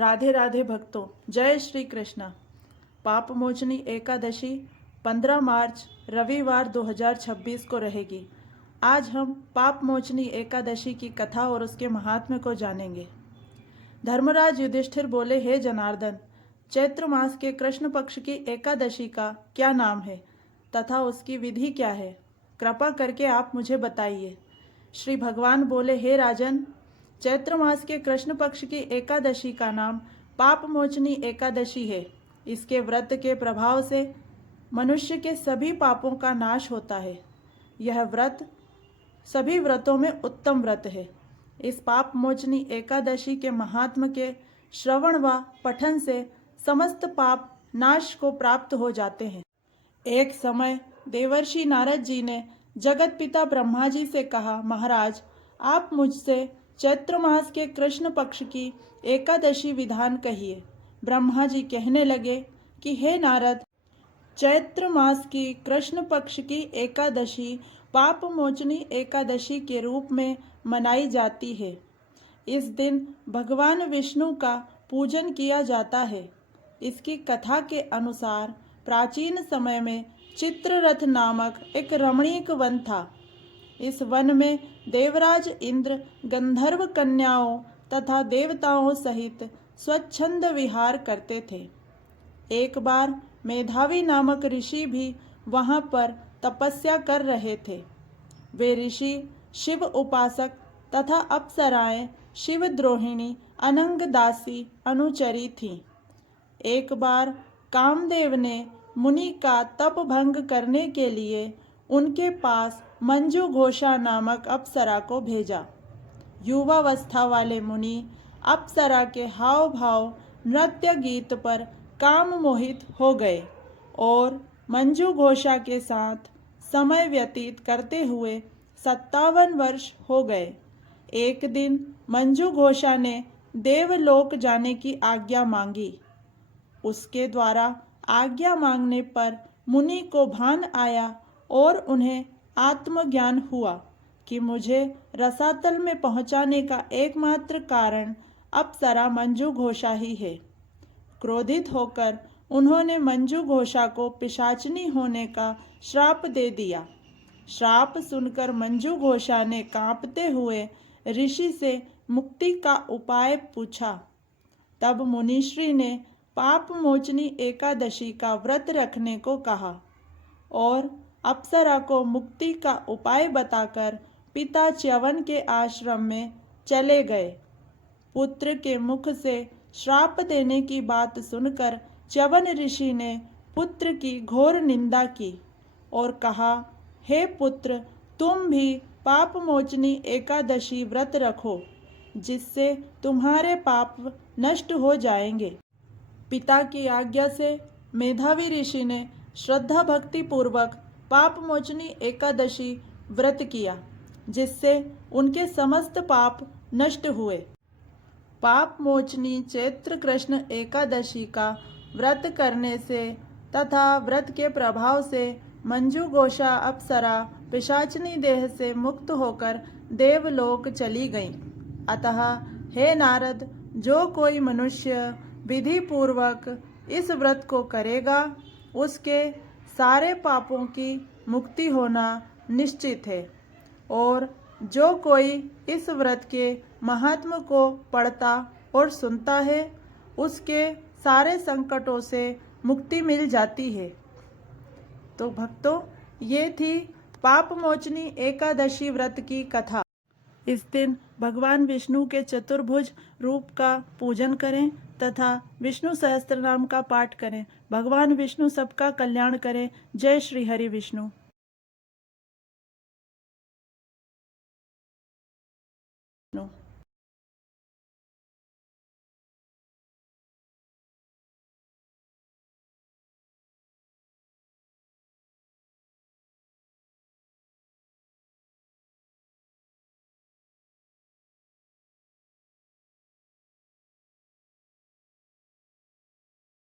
राधे राधे भक्तों, जय श्री कृष्ण। पाप मोचनी एकादशी 15 मार्च रविवार 2026 को रहेगी। आज हम पाप मोचनी एकादशी की कथा और उसके महात्म्य को जानेंगे। धर्मराज युधिष्ठिर बोले, हे जनार्दन, चैत्र मास के कृष्ण पक्ष की एकादशी का क्या नाम है तथा उसकी विधि क्या है? कृपा करके आप मुझे बताइए। श्री भगवान बोले, हे राजन, चैत्र मास के कृष्ण पक्ष की एकादशी का नाम पाप मोचनी एकादशी है। इसके व्रत के प्रभाव से मनुष्य के सभी पापों का नाश होता है। यह व्रत सभी व्रतों में उत्तम व्रत है। इस पाप मोचनी एकादशी के महात्म के श्रवण व पठन से समस्त पाप नाश को प्राप्त हो जाते हैं। एक समय देवर्षि नारद जी ने जगत पिता ब्रह्मा जी से कहा, महाराज, आप मुझसे चैत्र मास के कृष्ण पक्ष की एकादशी विधान कहिए। ब्रह्मा जी कहने लगे कि हे नारद, चैत्र मास की कृष्ण पक्ष की एकादशी पाप मोचनी एकादशी के रूप में मनाई जाती है। इस दिन भगवान विष्णु का पूजन किया जाता है। इसकी कथा के अनुसार प्राचीन समय में चित्ररथ नामक एक रमणीक वन था। इस वन में देवराज इंद्र गंधर्व कन्याओं तथा देवताओं सहित स्वच्छंद विहार करते थे। एक बार मेधावी नामक ऋषि भी वहां पर तपस्या कर रहे थे। वे ऋषि शिव उपासक तथा अप्सराएं शिवद्रोहिणी अनंग दासी अनुचरी थीं। एक बार कामदेव ने मुनि का तप भंग करने के लिए उनके पास मंजू घोषा नामक अप्सरा को भेजा। युवावस्था वाले मुनि अप्सरा के हाव भाव नृत्य गीत पर काम मोहित हो गए और मंजू घोषा के साथ समय व्यतीत करते हुए 57 वर्ष हो गए। एक दिन मंजू घोषा ने देवलोक जाने की आज्ञा मांगी। उसके द्वारा आज्ञा मांगने पर मुनि को भान आया और उन्हें आत्मज्ञान हुआ कि मुझे रसातल में पहुंचाने का एकमात्र कारण अप्सरा मंजू घोषा ही है। क्रोधित होकर उन्होंने मंजू घोषा को पिशाचनी होने का श्राप दे दिया। श्राप सुनकर मंजू घोषा ने कांपते हुए ऋषि से मुक्ति का उपाय पूछा। तब मुनिश्री ने पाप मोचनी एकादशी का व्रत रखने को कहा और अप्सरा को मुक्ति का उपाय बताकर पिता च्यवन के आश्रम में चले गए। पुत्र के मुख से श्राप देने की बात सुनकर च्यवन ऋषि ने पुत्र की घोर निंदा की और कहा, हे पुत्र, तुम भी पाप मोचनी एकादशी व्रत रखो, जिससे तुम्हारे पाप नष्ट हो जाएंगे। पिता की आज्ञा से मेधावी ऋषि ने श्रद्धा भक्ति पूर्वक पाप मोचनी एकादशी व्रत किया, जिससे उनके समस्त पाप नष्ट हुए। पाप मोचनी चैत्र कृष्ण एकादशी का व्रत करने से तथा व्रत के प्रभाव से मंजू घोषा अप्सरा पिशाचनी देह से मुक्त होकर देवलोक चली गईं। अतः हे नारद, जो कोई मनुष्य विधि पूर्वक इस व्रत को करेगा, उसके सारे पापों की मुक्ति होना निश्चित है। और जो कोई इस व्रत के महात्म्य को पढ़ता और सुनता है, उसके सारे संकटों से मुक्ति मिल जाती है। तो भक्तों, ये थी पाप मोचनी एकादशी व्रत की कथा। इस दिन भगवान विष्णु के चतुर्भुज रूप का पूजन करें तथा विष्णु सहस्त्रनाम का पाठ करें। भगवान विष्णु सबका कल्याण करें। जय श्री हरि विष्णु।